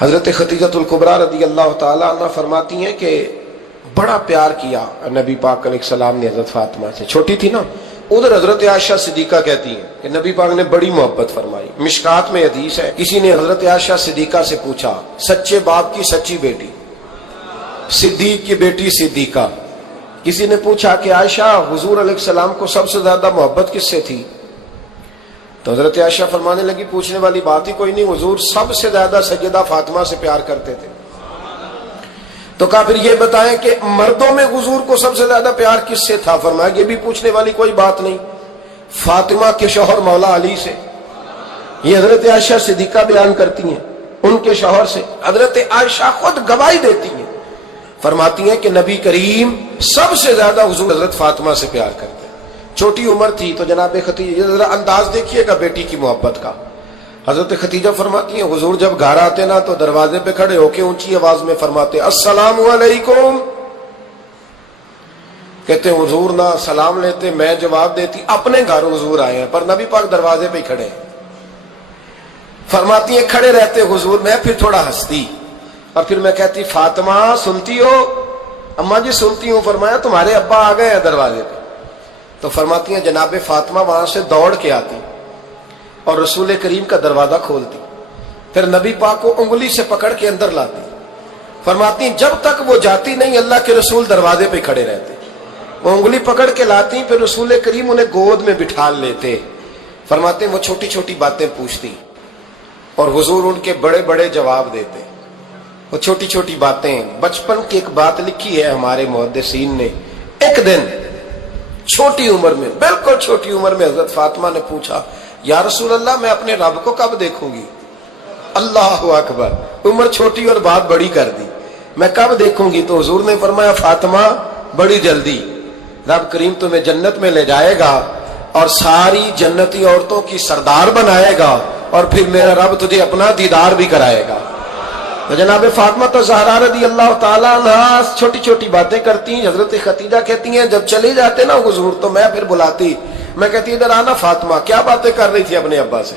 حضرت خدیجۃ الکبریٰ رضی اللہ تعالیٰ عنہ فرماتی ہیں کہ بڑا پیار کیا نبی پاک علیہ السلام نے حضرت فاطمہ سے، چھوٹی تھی نا۔ ادھر حضرت عائشہ صدیقہ کہتی ہیں کہ نبی پاک نے بڑی محبت فرمائی۔ مشکات میں حدیث ہے، کسی نے حضرت عائشہ صدیقہ سے پوچھا، سچے باپ کی سچی بیٹی، صدیق کی بیٹی صدیقہ، کسی نے پوچھا کہ عائشہ حضور علیہ السلام کو سب سے زیادہ محبت کس سے تھی؟ تو حضرت عائشہ فرمانے لگی پوچھنے والی بات ہی کوئی نہیں، حضور سب سے زیادہ سیدہ فاطمہ سے پیار کرتے تھے۔ تو کہا پھر یہ بتائیں کہ مردوں میں حضور کو سب سے زیادہ پیار کس سے تھا؟ فرمایا یہ بھی پوچھنے والی کوئی بات نہیں، فاطمہ کے شوہر مولا علی سے۔ یہ حضرت عائشہ صدیقہ بیان کرتی ہیں ان کے شوہر سے، حضرت عائشہ خود گواہی دیتی ہیں، فرماتی ہیں کہ نبی کریم سب سے زیادہ حضور حضرت فاطمہ سے پیار کرتے ہیں۔ چھوٹی عمر تھی تو جناب خدیجہ، ذرا انداز دیکھیے گا بیٹی کی محبت کا۔ حضرت خدیجہ فرماتی ہیں حضور جب گھر آتے نا تو دروازے پہ کھڑے ہو کے اونچی آواز میں فرماتے السلام علیکم، کہتے حضور نہ سلام لیتے، میں جواب دیتی اپنے گھر حضور آئے ہیں، پر نبی پاک دروازے پہ ہی کھڑے ہیں۔ فرماتی ہیں کھڑے رہتے حضور، میں پھر تھوڑا ہنستی اور پھر میں کہتی فاطمہ سنتی ہو؟ اماں جی سنتی ہوں۔ فرمایا تمہارے ابا آ گئے ہیں دروازے پہ۔ تو فرماتی ہیں جناب فاطمہ وہاں سے دوڑ کے آتی اور رسول کریم کا دروازہ کھولتی، پھر نبی پاک کو انگلی سے پکڑ کے اندر لاتی۔ فرماتی ہیں جب تک وہ جاتی نہیں اللہ کے رسول دروازے پہ کھڑے رہتے، وہ انگلی پکڑ کے لاتی، پھر رسول کریم انہیں گود میں بٹھا لیتے۔ فرماتے ہیں وہ چھوٹی چھوٹی باتیں پوچھتی اور حضور ان کے بڑے بڑے جواب دیتے۔ وہ چھوٹی چھوٹی باتیں، بچپن کی ایک بات لکھی ہے ہمارے محدثین نے، ایک دن چھوٹی عمر میں، بالکل چھوٹی عمر میں حضرت فاطمہ نے پوچھا یا رسول اللہ میں اپنے رب کو کب دیکھوں گی؟ اللہ اکبر، عمر چھوٹی اور بات بڑی کر دی، میں کب دیکھوں گی؟ تو حضور نے فرمایا فاطمہ بڑی جلدی، رب کریم تمہیں جنت میں لے جائے گا اور ساری جنتی عورتوں کی سردار بنائے گا، اور پھر میرا رب تجھے اپنا دیدار بھی کرائے گا۔ تو جناب فاطمہ تو زہرا رضی اللہ تعالیٰ عنہا چھوٹی چھوٹی باتیں کرتی ہیں۔ حضرت خدیجہ کہتی ہیں جب چلے جاتے نا حضور تو میں پھر بلاتی، میں کہتی ادھر آنا فاطمہ، کیا باتیں کر رہی تھی اپنے ابا سے؟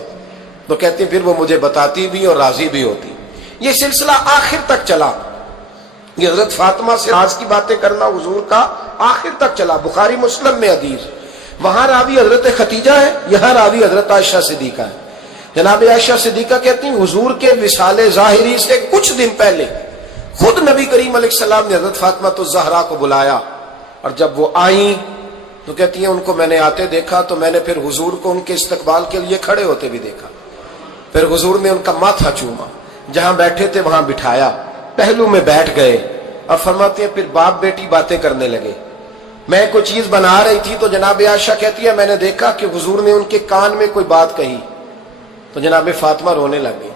تو کہتی پھر وہ مجھے بتاتی بھی اور راضی بھی ہوتی۔ یہ سلسلہ آخر تک چلا، یہ حضرت فاطمہ سے راز کی باتیں کرنا حضور کا آخر تک چلا۔ بخاری مسلم میں حدیث، وہاں راوی حضرت خدیجہ ہے، یہاں راوی حضرت عائشہ صدیقہ ہے۔ جناب عائشہ صدیقہ کہتی ہیں حضور کے وصال ظاہری سے کچھ دن پہلے خود نبی کریم علیہ السلام نے حضرت فاطمہ الزہرا کو بلایا، اور جب وہ آئیں تو کہتی ہیں ان کو میں نے آتے دیکھا تو میں نے پھر حضور کو ان کے استقبال کے لیے کھڑے ہوتے بھی دیکھا، پھر حضور نے ان کا ماتھا چوما، جہاں بیٹھے تھے وہاں بٹھایا، پہلو میں بیٹھ گئے، اور فرماتے ہیں پھر باپ بیٹی باتیں کرنے لگے۔ میں کوئی چیز بنا رہی تھی تو جناب عائشہ کہتی ہے میں نے دیکھا کہ حضور نے ان کے کان میں کوئی بات کہی، تو جناب فاطمہ رونے لگی۔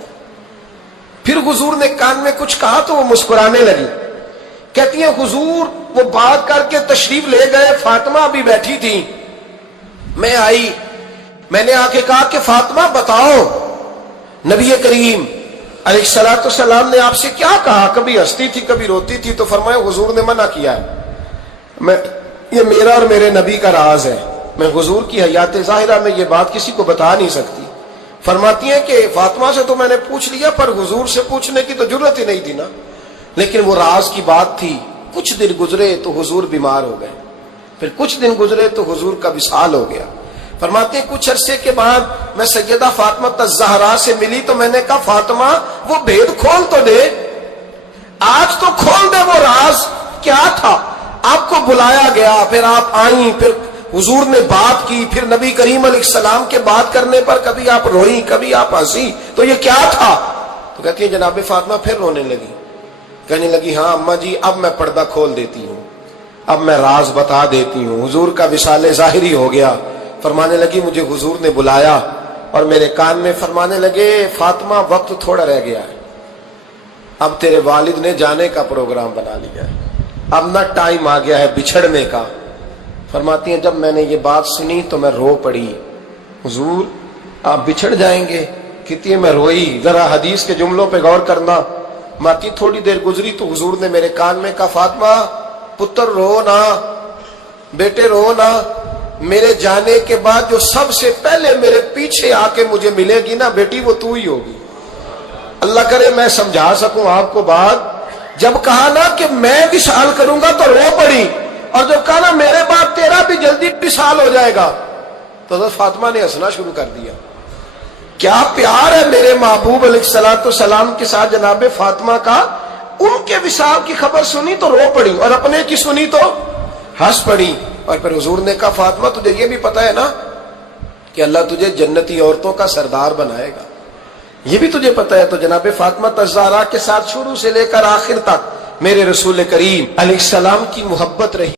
پھر حضور نے کان میں کچھ کہا تو وہ مسکرانے لگی۔ کہتی ہیں حضور وہ بات کر کے تشریف لے گئے، فاطمہ ابھی بیٹھی تھی، میں آئی، میں نے آ کے کہا کہ فاطمہ بتاؤ نبی کریم علیہ الصلوۃ والسلام نے آپ سے کیا کہا؟ کبھی ہنستی تھی کبھی روتی تھی۔ تو فرمایا حضور نے منع کیا ہے، یہ میرا اور میرے نبی کا راز ہے، میں حضور کی حیات ظاہرہ میں یہ بات کسی کو بتا نہیں سکتی۔ فرماتی ہیں کہ فاطمہ سے تو میں نے پوچھ لیا پر حضور سے پوچھنے کی تو ضرورت ہی نہیں تھی نا، لیکن وہ راز کی بات تھی۔ کچھ دن گزرے تو حضور بیمار ہو گئے، پھر کچھ دن گزرے تو حضور کا وصال ہو گیا۔ فرماتے ہیں کچھ عرصے کے بعد میں سیدہ فاطمہ الزہرا سے ملی تو میں نے کہا فاطمہ وہ بھید کھول تو دے، آج تو کھول دے وہ راز کیا تھا؟ آپ کو بلایا گیا، پھر آپ آئیں، پھر حضور نے بات کی، پھر نبی کریم علیہ السلام کے بات کرنے پر کبھی آپ روئی کبھی آپ ہنسی، تو یہ کیا تھا؟ تو کہتی ہے جناب فاطمہ پھر رونے لگی، کہنے لگی ہاں اماں جی اب میں پردہ کھول دیتی ہوں، اب میں راز بتا دیتی ہوں، حضور کا وصال ظاہری ہو گیا۔ فرمانے لگی مجھے حضور نے بلایا اور میرے کان میں فرمانے لگے فاطمہ وقت تھوڑا رہ گیا ہے، اب تیرے والد نے جانے کا پروگرام بنا لیا ہے، اب نہ ٹائم آ گیا ہے بچھڑنے کا۔ فرماتی ہیں جب میں نے یہ بات سنی تو میں رو پڑی، حضور آپ بچھڑ جائیں گے؟ کہتی ہے میں روئی۔ ذرا حدیث کے جملوں پہ غور کرنا، ماتی تھوڑی دیر گزری تو حضور نے میرے کان میں کہا فاطمہ پتر رو نا، بیٹے رو نا، میرے جانے کے بعد جو سب سے پہلے میرے پیچھے آ کے مجھے ملے گی نا بیٹی وہ تو ہی ہوگی۔ اللہ کرے میں سمجھا سکوں آپ کو بات. جب کہا نا کہ میں وصال کروں گا تو رو پڑی, اور جب کہا نا میرے بعد تیرا بھی جلدی وصال ہو جائے گا تو حضرت فاطمہ نے ہنسنا شروع کر دیا. کیا پیار ہے میرے محبوب علیہ الصلوۃ والسلام کے ساتھ جناب فاطمہ کا. ان کے وصال کی خبر سنی تو رو پڑی, اور اپنے کی سنی تو ہنس پڑی. اور پھر حضور نے کہا فاطمہ تجھے یہ بھی پتا ہے نا کہ اللہ تجھے جنتی عورتوں کا سردار بنائے گا, یہ بھی تجھے پتا ہے. تو جناب فاطمہ الزہرا کے ساتھ شروع سے لے کر آخر تک میرے رسول کریم علیہ السلام کی محبت رہی.